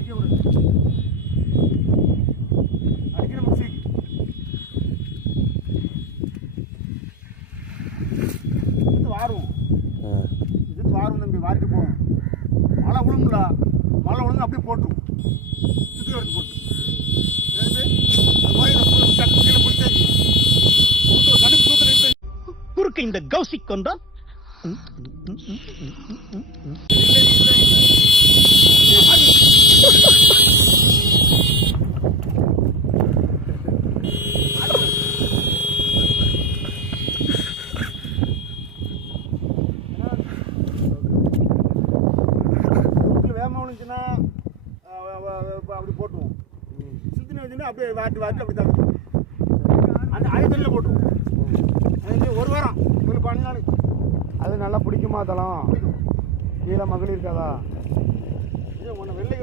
அடிக்க விடு. அடிக்கிற மிக்சிக்கு இது வாருவோம். இது வாரும் தம்பி, வாரிட்டு போவோம். மழை விழுங்குல, மழை விழுந்து அப்படியே போட்டுரும். சுற்றி எடுத்து போட்டு குறுக்க இந்த கௌசிக் கொண்டா வேகமாக விழுந்துச்சுன்னா அப்படி போட்டுருவோம். சுற்றின வச்சுன்னா அப்படியே வாட்டி வாட்டி அப்படி தடுக்கும். அந்த அழுத்தலில் போட்டுருவோம். ஒரு வாரம் ஒரு 12 நாள். அது நல்லா பிடிக்குமா? தளம் கீழே மகளிர் இருக்காதா? இது ஒன்று வெள்ளை